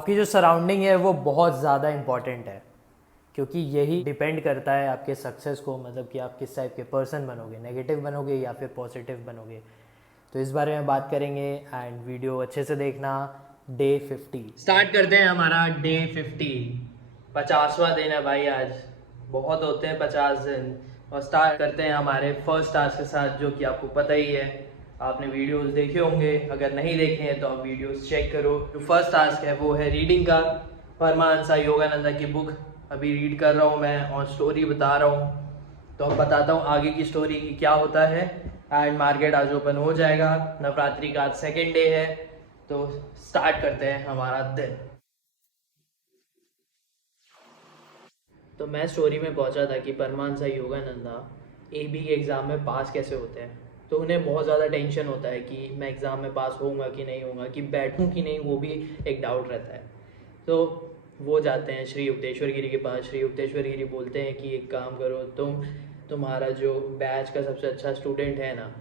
आपकी जो सराउंडिंग है वो बहुत ज़्यादा इम्पॉर्टेंट है, क्योंकि यही डिपेंड करता है आपके सक्सेस को, मतलब कि आप किस टाइप के पर्सन बनोगे, नेगेटिव बनोगे या फिर पॉजिटिव बनोगे। तो इस बारे में बात करेंगे एंड वीडियो अच्छे से देखना। डे 50 स्टार्ट करते हैं हमारा डे 50। 50वां दिन है भाई आज। बहुत होते हैं 50 दिन। और स्टार्ट करते हैं हमारे फर्स्ट टास्क के साथ, जो कि आपको पता ही है, आपने वीडियोस देखे होंगे। अगर नहीं देखे हैं तो आप वीडियोस चेक करो। जो फर्स्ट टास्क है वो है रीडिंग का। परमहंस योगानंदा की बुक अभी रीड कर रहा हूँ मैं और स्टोरी बता रहा हूँ। तो अब बताता हूँ आगे की स्टोरी की क्या होता है। एंड मार्केट आज ओपन हो जाएगा। नवरात्रि का आज सेकेंड डे है। तो स्टार्ट करते हैं हमारा दिन। तो मैं स्टोरी में पहुंचा था कि परमहंस योगानंदा एबी के एग्ज़ाम में पास कैसे होते हैं। तो उन्हें बहुत ज़्यादा टेंशन होता है कि मैं एग्ज़ाम में पास होऊंगा कि नहीं होऊंगा, कि बैठूं कि नहीं, वो भी एक डाउट रहता है। तो वो जाते हैं श्री युक्तेश्वर गिरी के पास। श्री युक्तेश्वर गिरी बोलते हैं कि एक काम करो, तुम्हारा जो बैच का सबसे अच्छा स्टूडेंट है ना,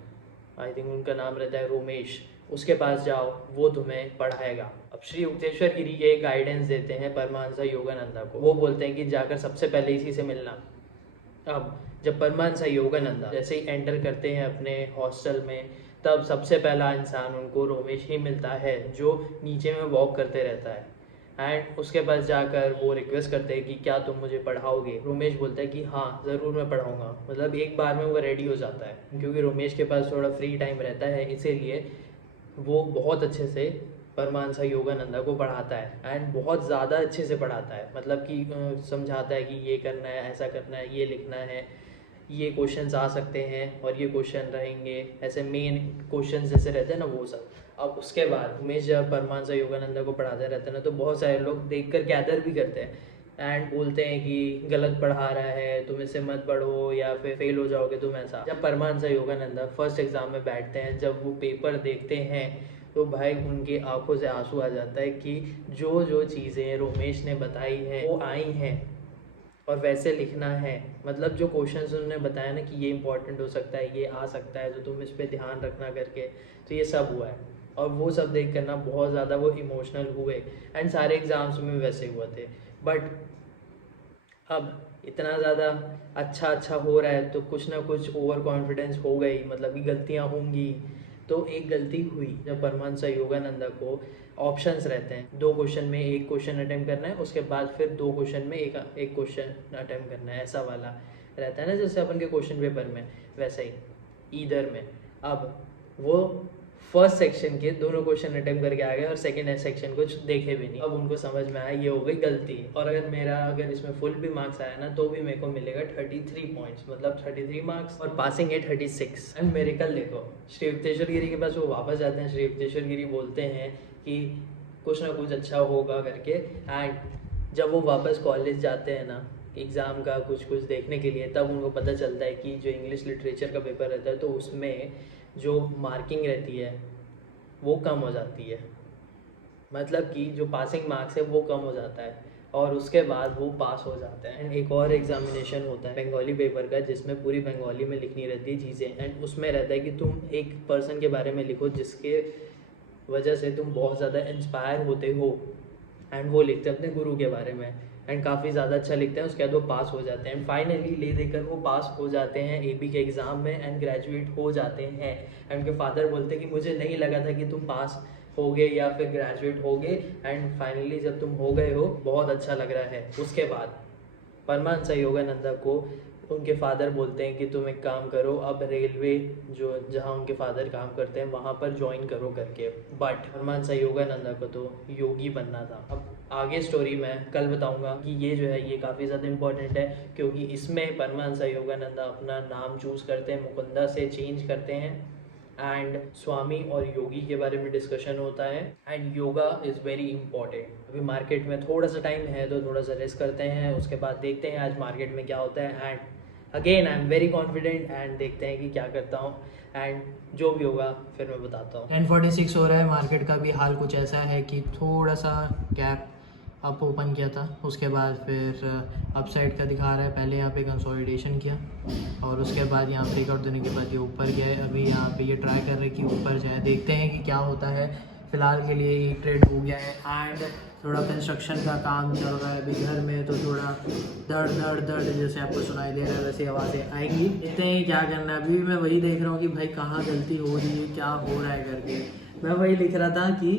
आई थिंक उनका नाम रहता है रोमेश, उसके पास जाओ, वो तुम्हें पढ़ाएगा। अब श्री युक्तेश्वर गिरी ये गाइडेंस देते हैं परमहंस योगानंदा को। वो बोलते हैं कि जाकर सबसे पहले इसी से मिलना। अब जब परमहंस योगानंदा जैसे ही एंटर करते हैं अपने हॉस्टल में, तब सबसे पहला इंसान उनको रोमेश ही मिलता है, जो नीचे में वॉक करते रहता है। एंड उसके पास जाकर वो रिक्वेस्ट करते हैं कि क्या तुम मुझे पढ़ाओगे। रोमेश बोलता है कि हाँ ज़रूर मैं पढ़ाऊँगा। मतलब एक बार में वो रेडी हो जाता है, क्योंकि रोमेश के पास थोड़ा फ्री टाइम रहता है, इसीलिए वो बहुत अच्छे से परमहंस योगानंदा को पढ़ाता है। एंड बहुत ज़्यादा अच्छे से पढ़ाता है, मतलब कि समझाता है कि ये करना है, ऐसा करना है, ये लिखना है, ये क्वेश्चंस आ सकते हैं और ये क्वेश्चन रहेंगे, ऐसे मेन क्वेश्चंस जैसे रहते हैं ना, वो सब। अब उसके बाद उमेश जब परमहंस योगानंदा को पढ़ाते रहते हैं ना, तो बहुत सारे लोग देख कर गैदर भी करते हैं एंड बोलते हैं कि गलत पढ़ा रहा है, तुम इससे मत पढ़ो या फिर फेल हो जाओगे तुम, ऐसा। जब परमहंस योगानंदा फर्स्ट एग्ज़ाम में बैठते हैं, जब वो पेपर देखते हैं, तो भाई उनकी आंखों से आंसू आ जाता है कि जो जो चीज़ें रोमेश ने बताई हैं वो आई हैं और वैसे लिखना है। मतलब जो क्वेश्चंस उन्होंने बताया ना कि ये इंपॉर्टेंट हो सकता है, ये आ सकता है, तो तुम इस पर ध्यान रखना करके, तो ये सब हुआ है। और वो सब देख कर ना बहुत ज़्यादा वो इमोशनल हुए। एंड सारे एग्ज़ाम्स में वैसे हुए थे। बट अब इतना ज़्यादा अच्छा हो रहा है, तो कुछ ना कुछ ओवर कॉन्फिडेंस हो गई, मतलब कि गलतियाँ होंगी। तो एक गलती हुई जब परमहंस योगानंदा को ऑप्शंस रहते हैं, 2 क्वेश्चन में एक क्वेश्चन अटेम्प्ट करना है, उसके बाद फिर 2 क्वेश्चन में एक क्वेश्चन अटेम्प्ट करना है, ऐसा वाला रहता है ना, जैसे अपन के क्वेश्चन पेपर में, वैसे ही ईदर में। अब वो फर्स्ट सेक्शन के दोनों क्वेश्चन अटेम्प्ट करके आ गए और सेकेंड सेक्शन कुछ देखे भी नहीं। अब उनको समझ में आया ये हो गई गलती। और अगर इसमें फुल भी मार्क्स आया ना, तो भी मेरे को मिलेगा 33 पॉइंट्स, मतलब 33 मार्क्स, और पासिंग है 36। एंड मेरिकल देखो, श्री युक्तेश्वर गिरी के पास वो वापस जाते हैं। श्री युक्तेश्वर गिरी बोलते हैं कि कुछ ना कुछ अच्छा होगा करके। एंड जब वो वापस कॉलेज जाते हैं ना एग्ज़ाम का कुछ देखने के लिए, तब उनको पता चलता है कि जो इंग्लिश लिटरेचर का पेपर रहता है, तो उसमें जो मार्किंग रहती है वो कम हो जाती है। मतलब कि जो पासिंग मार्क्स है वो कम हो जाता है, और उसके बाद वो पास हो जाते हैं। एंड एक और एग्जामिनेशन होता है बंगाली पेपर का, जिसमें पूरी बंगाली में लिखनी रहती है चीज़ें। एंड उसमें रहता है कि तुम एक पर्सन के बारे में लिखो जिसके वजह से तुम बहुत ज़्यादा इंस्पायर होते हो। एंड वो लिखते हैं अपने गुरु के बारे में, एंड काफ़ी ज़्यादा अच्छा लिखते हैं। उसके बाद वो पास हो जाते हैं। एंड फाइनली ले देकर वो पास हो जाते हैं एबी के एग्ज़ाम में, एंड ग्रेजुएट हो जाते हैं। एंड उनके फादर बोलते हैं कि मुझे नहीं लगा था कि तुम पास होगे या फिर ग्रेजुएट होगे, एंड फाइनली जब तुम हो गए हो, बहुत अच्छा लग रहा है। उसके बाद परमहंस योगानंदा को उनके फादर बोलते हैं कि तुम एक काम करो, अब रेलवे जो जहाँ उनके फादर काम करते हैं वहाँ पर ज्वाइन करो करके। बट परमहंस योगानंदा को तो योगी बनना था। अब आगे स्टोरी मैं कल बताऊंगा कि ये जो है ये काफ़ी ज़्यादा इंपॉर्टेंट है, क्योंकि इसमें परमहंस योगानंदा अपना नाम चूज़ करते हैं, मुकुंदा से चेंज करते हैं। एंड स्वामी और योगी के बारे में डिस्कशन होता है। And yoga is very important. अभी मार्केट में थोड़ा सा टाइम है, तो थोड़ा सा रेस्ट करते हैं, उसके बाद देखते हैं आज मार्केट में क्या होता है। And again I am very confident, and देखते हैं कि क्या करता हूँ, एंड जो भी होगा फिर मैं बताता हूँ। 10:46 हो रहा है। मार्केट का भी हाल कुछ ऐसा है कि थोड़ा सा गैप अप ओपन किया था, उसके बाद फिर अप साइड का दिखा रहा है। पहले यहाँ पे कंसोलिडेशन किया और उसके बाद यहाँ ब्रेकआउट देने के बाद ये ऊपर गया है। अभी यहाँ पे ये ट्राई कर रहे हैं कि ऊपर जाए, देखते हैं कि क्या होता है। फ़िलहाल के लिए एक ट्रेड हो गया है। एंड थोड़ा कंस्ट्रक्शन का काम चल रहा है अभी घर में, तो थोड़ा दर्द दर्द दर्द जैसे आपको सुनाई दे रहा है वैसी आवाज़ें आएंगी। इतने ही क्या करना है, अभी भी मैं वही देख रहा हूँ कि भाई कहाँ गलती हो रही है, क्या हो रहा है करके। मैं वही लिख रहा था कि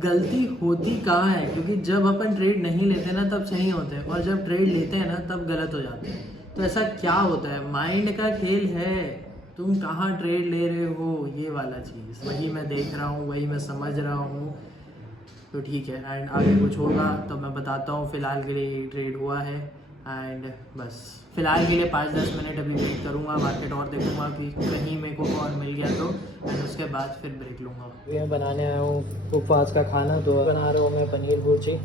गलती होती कहाँ है, क्योंकि जब अपन ट्रेड नहीं लेते ना तब सही होते हैं, और जब ट्रेड लेते हैं ना तब गलत हो जाते हैं। तो ऐसा क्या होता है, माइंड का खेल है, तुम कहाँ ट्रेड ले रहे हो, ये वाला चीज़ वही मैं देख रहा हूँ, वही मैं समझ रहा हूँ। तो ठीक है, एंड आगे कुछ होगा तो मैं बताता हूँ। फ़िलहाल के लिए ट्रेड हुआ है एंड बस फ़िलहाल के लिए 5-10 मिनट अभी वेट करूँगा, मार्केट और देखूँगा कि कहीं मेरे को और मिल गया तो, एंड उसके बाद फिर ब्रेक लूँगा। मैं बनाने आया हूँ उपवास का खाना, तो बना रहा हूँ मैं पनीर भुर्जी।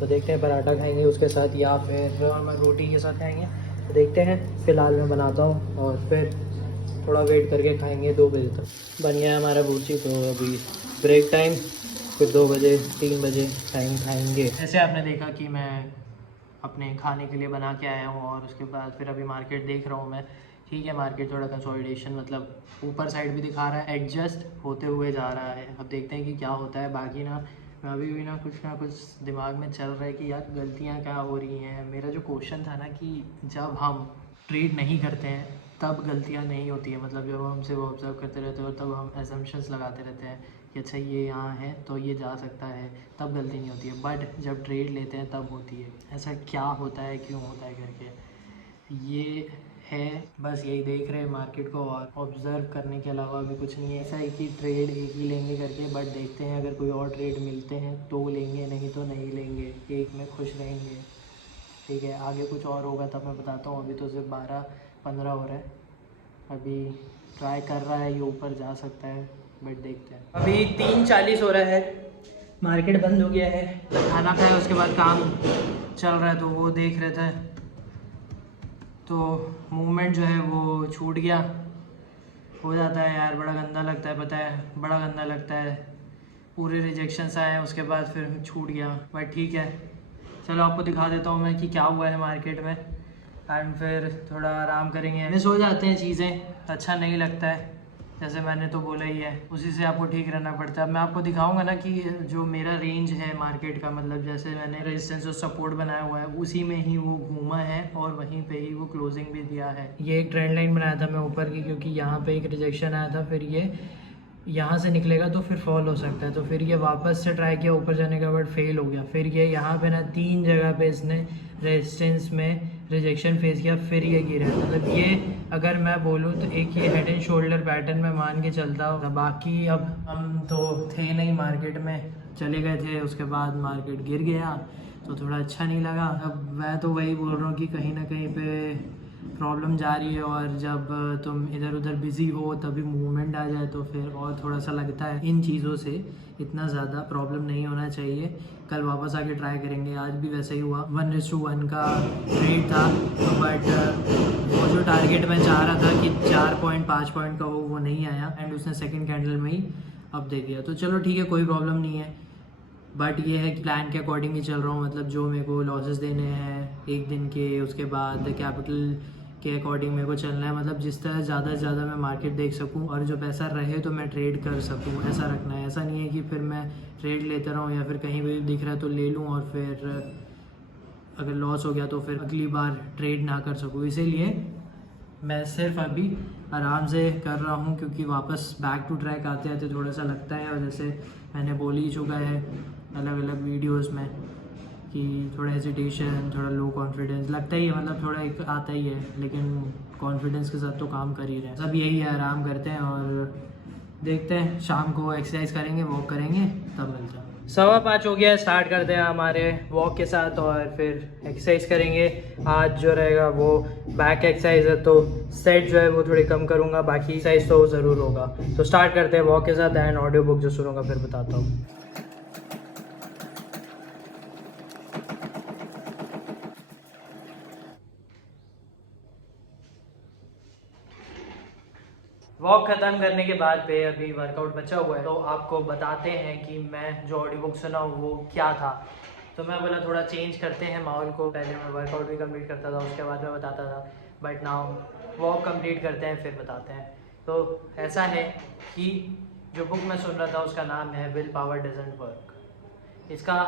तो देखते हैं पराठा खाएंगे उसके साथ या फिर नॉर्मल रोटी के साथ खाएंगे, तो देखते हैं। फ़िलहाल मैं बनाता हूँ और फिर थोड़ा वेट करके खाएंगे 2 बजे तक। बन गया हमारा भुर्जी, तो अभी ब्रेक टाइम, फिर 2 बजे 3 बजे टाइम खाएंगे। जैसे आपने देखा कि मैं अपने खाने के लिए बना के आया हूँ, और उसके बाद फिर अभी मार्केट देख रहा हूँ मैं। ठीक है, मार्केट थोड़ा कंसोलिडेशन मतलब ऊपर साइड भी दिखा रहा है, एडजस्ट होते हुए जा रहा है। अब देखते हैं कि क्या होता है। बाकी ना मैं अभी भी ना कुछ दिमाग में चल रहा है कि यार गलतियाँ क्या हो रही हैं। मेरा जो क्वेश्चन था ना कि जब हम ट्रेड नहीं करते हैं तब गलतियाँ नहीं होती है, मतलब जब हम सिर्फ ऑब्जर्व करते रहते हैं और तब हम एजम्पशंस लगाते रहते हैं कि अच्छा ये यहाँ है तो ये जा सकता है, तब गलती नहीं होती है। बट जब ट्रेड लेते हैं तब होती है। ऐसा क्या होता है, क्यों होता है करके, ये है बस यही देख रहे हैं मार्केट को, और ऑब्ज़र्व करने के अलावा भी कुछ नहीं है। ऐसा है कि ट्रेड एक ही लेंगे करके, बट देखते हैं अगर कोई और ट्रेड मिलते हैं तो लेंगे, नहीं तो नहीं लेंगे, एक में खुश रहेंगे। ठीक है, आगे कुछ और होगा तब मैं बताता हूँ। अभी तो सिर्फ 12-15 हो रहा है, अभी ट्राई कर रहा है ये ऊपर जा सकता है, बट देखते हैं। अभी 3:40 हो रहा है, मार्केट बंद हो गया है, खाना खाया उसके बाद काम चल रहा है, तो वो देख रहे थे, तो मूवमेंट जो है वो छूट गया। हो जाता है यार, बड़ा गंदा लगता है, पता है, बड़ा गंदा लगता है। पूरे रिजेक्शंस आए उसके बाद फिर छूट गया, बट ठीक है। चलो आपको दिखा देता हूँ मैं कि क्या हुआ है मार्केट में, एंड फिर थोड़ा आराम करेंगे। मिस हो जाते हैं चीज़ें, अच्छा नहीं लगता है, जैसे मैंने तो बोला ही है, उसी से आपको ठीक रहना पड़ता है। अब मैं आपको दिखाऊंगा ना कि जो मेरा रेंज है मार्केट का, मतलब जैसे मैंने रेजिस्टेंस और सपोर्ट बनाया हुआ है उसी में ही वो घूमा है और वहीं पे ही वो क्लोजिंग भी दिया है। ये एक ट्रेंड लाइन बनाया था मैं ऊपर की, क्योंकि यहाँ पे एक रिजेक्शन आया था, फिर ये यहाँ से निकलेगा तो फिर फॉल हो सकता है, तो फिर ये वापस से ट्राई किया ऊपर जाने का, बट फेल हो गया। फिर ये यहाँ पे ना 3 जगह पे इसने रेजिस्टेंस में रिजेक्शन फेस किया, फिर ये गिरा। मतलब ये अगर मैं बोलूँ तो एक ये हेड एंड शोल्डर पैटर्न में मान के चलता हूँ। बाकी अब हम तो थे नहीं मार्केट में, चले गए थे, उसके बाद मार्केट गिर गया तो थोड़ा अच्छा नहीं लगा। अब मैं तो वही बोल रहा हूँ कि कहीं ना कहीं पे प्रॉब्लम जा रही है, और जब तुम इधर उधर बिज़ी हो तभी मूवमेंट आ जाए तो फिर और थोड़ा सा लगता है। इन चीज़ों से इतना ज़्यादा प्रॉब्लम नहीं होना चाहिए। कल वापस आके ट्राई करेंगे, आज भी वैसे ही हुआ। 1:1 का रेट था, तो बट वो जो टारगेट मैं चाह रहा था कि 4.5 पॉइंट का हो, वो नहीं आया, एंड उसने सेकेंड कैंडल में ही अब दे दिया। तो चलो ठीक है, कोई प्रॉब्लम नहीं है, बट ये है कि प्लान के अकॉर्डिंग ही चल रहा हूँ। मतलब जो मेरे को लॉसेस देने हैं एक दिन के, उसके बाद कैपिटल के अकॉर्डिंग मेरे को चलना है। मतलब जिस तरह ज़्यादा से ज़्यादा मैं मार्केट देख सकूँ और जो पैसा रहे तो मैं ट्रेड कर सकूँ, ऐसा रखना है। ऐसा नहीं है कि फिर मैं ट्रेड लेता रहूँ या फिर कहीं भी दिख रहा है तो ले लूँ और फिर अगर लॉस हो गया तो फिर अगली बार ट्रेड ना कर सकूँ। इसीलिए मैं सिर्फ अभी आराम से कर रहा हूँ, क्योंकि वापस बैक टू ट्रैक आते आते थोड़ा सा लगता है। और जैसे मैंने बोल ही चुका है अलग अलग वीडियोस में कि थोड़ा हेजिटेशन, थोड़ा लो कॉन्फिडेंस लगता ही है, मतलब थोड़ा एक आता ही है, लेकिन कॉन्फिडेंस के साथ तो काम कर ही रहे हैं। सब यही है, आराम करते हैं और देखते हैं। शाम को एक्सरसाइज करेंगे, वॉक करेंगे, तब मिलते हैं। 5:15 हो गया, स्टार्ट करते हैं हमारे वॉक के साथ और फिर एक्सरसाइज करेंगे। आज जो रहेगा वो बैक एक्सरसाइज है, तो सेट जो है वो थोड़ी कम करूँगा, बाकी एक्सरसाइज तो ज़रूर होगा। तो स्टार्ट करते हैं वॉक के साथ, एंड ऑडियो बुक जो सुनूंगा फिर बताता हूँ। वॉक ख़त्म करने के बाद पे अभी वर्कआउट बचा हुआ है, तो आपको बताते हैं कि मैं जो ऑडियो बुक सुना वो क्या था। तो मैं बोला थोड़ा चेंज करते हैं माहौल को। पहले मैं वर्कआउट भी कंप्लीट करता था, उसके बाद मैं बताता था, बट नाउ वॉक कंप्लीट करते हैं फिर बताते हैं। तो ऐसा है कि जो बुक मैं सुन रहा था उसका नाम है विल पावर डजंट वर्क। इसका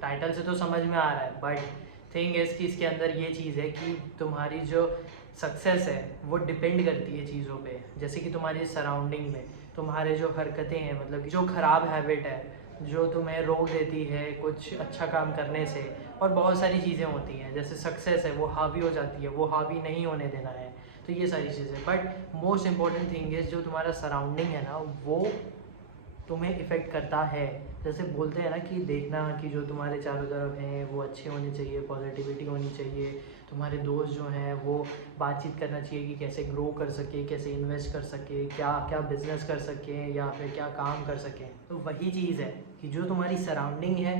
टाइटल से तो समझ में आ रहा है, बट थिंग इज़ कि इसके अंदर ये चीज़ है कि तुम्हारी जो सक्सेस है वो डिपेंड करती है चीज़ों पे। जैसे कि तुम्हारी सराउंडिंग में तुम्हारे जो हरकतें हैं, मतलब जो ख़राब हैबिट है जो तुम्हें रोक देती है कुछ अच्छा काम करने से, और बहुत सारी चीज़ें होती हैं जैसे सक्सेस है वो हावी हो जाती है, वो हावी नहीं होने देना है। तो ये सारी चीज़ें, but most important thing is जो तुम्हारा सराउंडिंग है ना वो तुम्हें इफ़ेक्ट करता है। जैसे बोलते हैं ना कि देखना कि जो तुम्हारे चारों तरफ हैं वो अच्छे होने चाहिए, पॉजिटिविटी होनी चाहिए, तुम्हारे दोस्त जो हैं वो बातचीत करना चाहिए कि कैसे ग्रो कर सके, कैसे इन्वेस्ट कर सके, क्या क्या बिजनेस कर सकें या फिर क्या काम कर सकें। तो वही चीज़ है कि जो तुम्हारी सराउंडिंग है,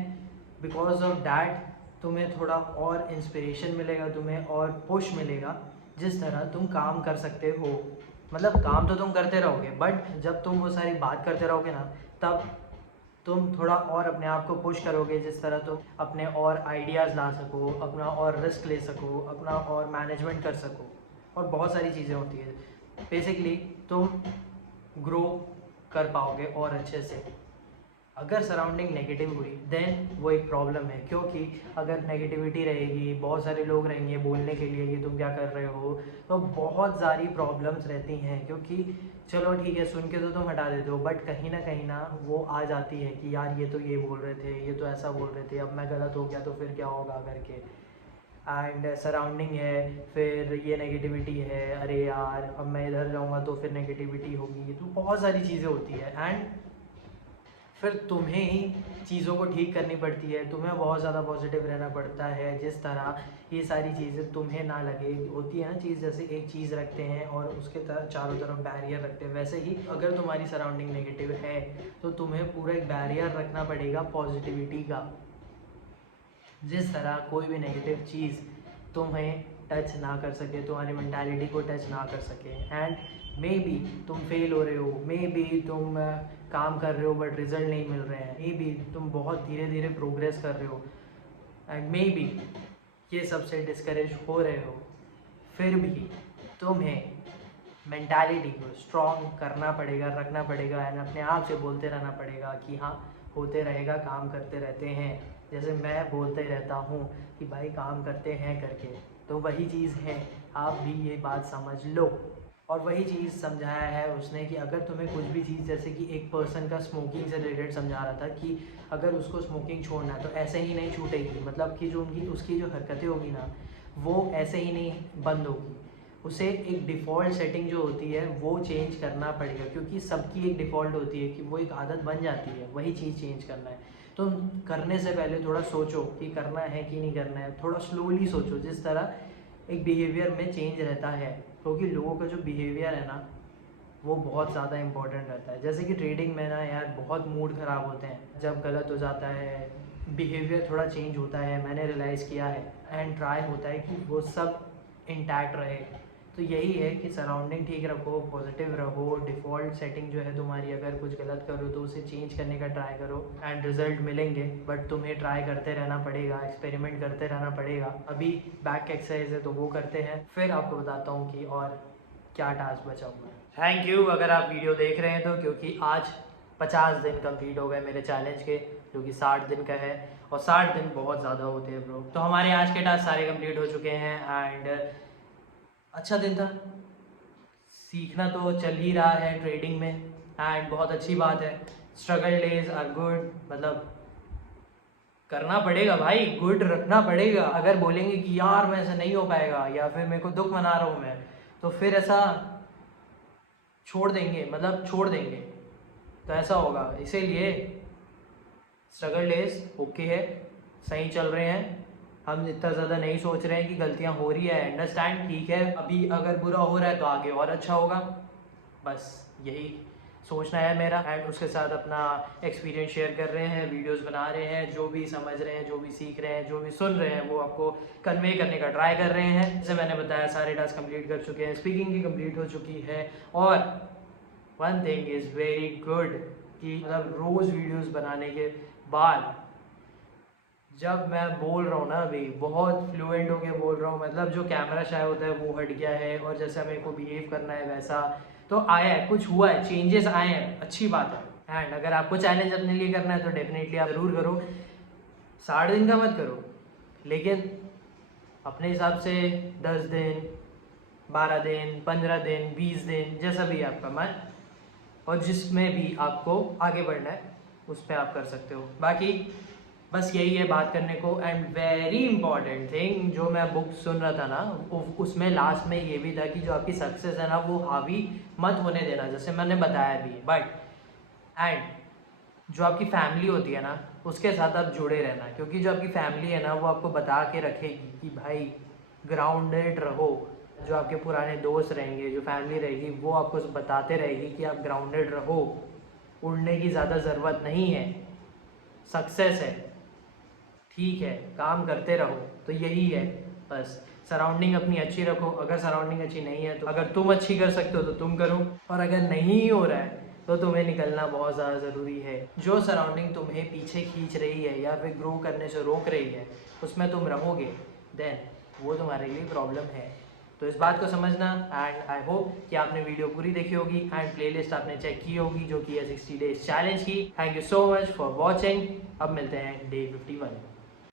बिकॉज ऑफ डैट तुम्हें थोड़ा और इंस्पिरेशन मिलेगा, तुम्हें और पुश मिलेगा जिस तरह तुम काम कर सकते हो। मतलब काम तो तुम करते रहोगे, बट जब तुम वो सारी बात करते रहोगे ना तब तुम थोड़ा और अपने आप को पुश करोगे, जिस तरह तुम अपने और आइडियाज़ ला सको, अपना और रिस्क ले सको, अपना और मैनेजमेंट कर सको, और बहुत सारी चीज़ें होती है। बेसिकली तुम ग्रो कर पाओगे और अच्छे से। अगर सराउंडिंग नेगेटिव हुई देन वो एक प्रॉब्लम है, क्योंकि अगर नेगेटिविटी रहेगी, बहुत सारे लोग रहेंगे बोलने के लिए कि तुम क्या कर रहे हो, तो बहुत सारी प्रॉब्लम्स रहती हैं। क्योंकि चलो ठीक है, सुन के तो तुम हटा देते हो, बट कहीं ना वो आ जाती है कि यार ये तो ये बोल रहे थे, ये तो ऐसा बोल रहे थे, अब मैं गलत हो गया तो फिर क्या होगा करके। एंड सराउंडिंग है, फिर ये नेगेटिविटी है, अरे यार अब मैं इधर जाऊँगा तो फिर नेगेटिविटी होगी, तो बहुत सारी चीज़ें होती है। एंड फिर तुम्हें ही चीज़ों को ठीक करनी पड़ती है, तुम्हें बहुत ज़्यादा पॉजिटिव रहना पड़ता है। जिस तरह ये सारी चीज़ें तुम्हें ना लगे, होती है ना चीज़, जैसे एक चीज़ रखते हैं और उसके चारों तरफ बैरियर रखते हैं, वैसे ही अगर तुम्हारी सराउंडिंग नेगेटिव है तो तुम्हें पूरा एक बैरियर रखना पड़ेगा पॉजिटिविटी का। जिस तरह कोई भी नेगेटिव चीज़ तुम्हें टच ना कर सके, तुम्हारी मेंटालिटी को टच ना कर सके। एंड मे बी तुम फेल हो रहे हो, मे बी तुम काम कर रहे हो बट रिजल्ट नहीं मिल रहे हैं, मे बी तुम बहुत धीरे धीरे प्रोग्रेस कर रहे हो, एंड मे बी ये सबसे डिस्करेज हो रहे हो, फिर भी तुम्हें मेंटालिटी को स्ट्रॉन्ग करना पड़ेगा, रखना पड़ेगा, एंड अपने आप से बोलते रहना पड़ेगा कि हाँ होते रहेगा, काम करते रहते हैं। जैसे मैं बोलते रहता हूँ कि भाई काम करते हैं करके, तो वही चीज़ है, आप भी ये बात समझ लो। और वही चीज़ समझाया है उसने कि अगर तुम्हें कुछ भी चीज़, जैसे कि एक पर्सन का स्मोकिंग से रिलेटेड समझा रहा था कि अगर उसको स्मोकिंग छोड़ना है तो ऐसे ही नहीं छूटेगी, मतलब कि जो उसकी जो हरकतें होगी ना वो ऐसे ही नहीं बंद होगी, उसे एक डिफ़ॉल्ट सेटिंग जो होती है वो चेंज करना पड़ेगा। क्योंकि सबकी एक डिफ़ॉल्ट होती है कि वो एक आदत बन जाती है, वही चीज़ चेंज करना है। तो करने से पहले थोड़ा सोचो कि करना है कि नहीं करना है, थोड़ा स्लोली सोचो, जिस तरह एक बिहेवियर में चेंज रहता है। क्योंकि लोगों का जो बिहेवियर है ना वो बहुत ज़्यादा इंपॉर्टेंट रहता है। जैसे कि ट्रेडिंग में ना यार बहुत मूड ख़राब होते हैं जब गलत हो जाता है, बिहेवियर थोड़ा चेंज होता है, मैंने रियलाइज़ किया है। एंड ट्राई होता है कि वो सब इंटैक्ट रहे। तो यही है कि सराउंडिंग ठीक रखो, पॉजिटिव रहो, डिफ़ॉल्ट सेटिंग जो है तुम्हारी, अगर कुछ गलत करो तो उसे चेंज करने का ट्राई करो, एंड रिजल्ट मिलेंगे। बट तुम्हें ट्राई करते रहना पड़ेगा, एक्सपेरिमेंट करते रहना पड़ेगा। अभी बैक एक्सरसाइज है तो वो करते हैं, फिर आपको बताता हूँ कि और क्या टास्क बचा हुआ है। थैंक यू अगर आप वीडियो देख रहे हैं तो, क्योंकि आज 50 दिन कंप्लीट हो गए मेरे चैलेंज के, जो कि 60 दिन का है, और 60 दिन बहुत ज़्यादा होते हैं ब्रो। तो हमारे आज के टास्क सारे कंप्लीट हो चुके हैं, एंड अच्छा दिन था। सीखना तो चल ही रहा है ट्रेडिंग में, एंड बहुत अच्छी बात है। स्ट्रगल डेज आर गुड, मतलब करना पड़ेगा भाई, गुड रखना पड़ेगा। अगर बोलेंगे कि यार मैं ऐसा नहीं हो पाएगा या फिर मेरे को दुख मना रहा हूँ मैं, तो फिर ऐसा छोड़ देंगे, मतलब छोड़ देंगे, तो ऐसा होगा। इसीलिए स्ट्रगल डेज ओके है, सही चल रहे हैं, हम इतना ज़्यादा नहीं सोच रहे हैं कि गलतियां हो रही है, अंडरस्टैंड, ठीक है। अभी अगर बुरा हो रहा है तो आगे और अच्छा होगा, बस यही सोचना है मेरा। एंड उसके साथ अपना एक्सपीरियंस शेयर कर रहे हैं, वीडियोस बना रहे हैं, जो भी समझ रहे हैं, जो भी सीख रहे हैं, जो भी सुन रहे हैं, वो आपको कन्वे करने का ट्राई कर रहे हैं। जैसे मैंने बताया सारे टास्क कंप्लीट कर चुके हैं, स्पीकिंग की कंप्लीट हो चुकी है। और one thing is very good कि मतलब रोज़ वीडियोस बनाने के बाद जब मैं बोल रहा हूँ ना अभी बहुत फ्लुएंट होके बोल रहा हूँ, मतलब जो कैमरा शाय होता है वो हट गया है, और जैसा मेरे को बिहेव करना है वैसा। तो आया है, कुछ हुआ है, चेंजेस आए हैं, अच्छी बात है। एंड अगर आपको चैलेंज अपने लिए करना है तो डेफिनेटली आप ज़रूर करो। 60 दिन का मत करो, लेकिन अपने हिसाब से 10 दिन, 12 दिन, 15 दिन, 20 दिन, जैसा भी आपका मन, और जिसमें भी आपको आगे बढ़ना है उस पर आप कर सकते हो। बाकी बस यही है बात करने को। एंड वेरी इंपॉर्टेंट थिंग, जो मैं बुक सुन रहा था ना, उसमें लास्ट में ये भी था कि जो आपकी सक्सेस है ना वो हावी मत होने देना, जैसे मैंने बताया भी है। बट एंड जो आपकी फैमिली होती है ना उसके साथ आप जुड़े रहना, क्योंकि जो आपकी फैमिली है ना वो आपको बता के रखेगी कि भाई ग्राउंडेड रहो। जो आपके पुराने दोस्त रहेंगे, जो फैमिली रहेगी, वो आपको बताते रहेगी कि आप ग्राउंडेड रहो, उड़ने की ज़्यादा ज़रूरत नहीं है, सक्सेस है, ठीक है, काम करते रहो। तो यही है बस, सराउंडिंग अपनी अच्छी रखो। अगर सराउंडिंग अच्छी नहीं है तो अगर तुम अच्छी कर सकते हो तो तुम करो, और अगर नहीं हो रहा है तो तुम्हें निकलना बहुत ज़्यादा ज़रूरी है। जो सराउंडिंग तुम्हें पीछे खींच रही है या फिर ग्रो करने से रोक रही है उसमें तुम रहोगे, देन वो तुम्हारे लिए प्रॉब्लम है। तो इस बात को समझना। एंड आई होप कि आपने वीडियो पूरी देखी होगी एंड प्लेलिस्ट आपने चेक की होगी जो कि है 60 डेज चैलेंज की। Thank you so much for watching. अब मिलते हैं डे 51।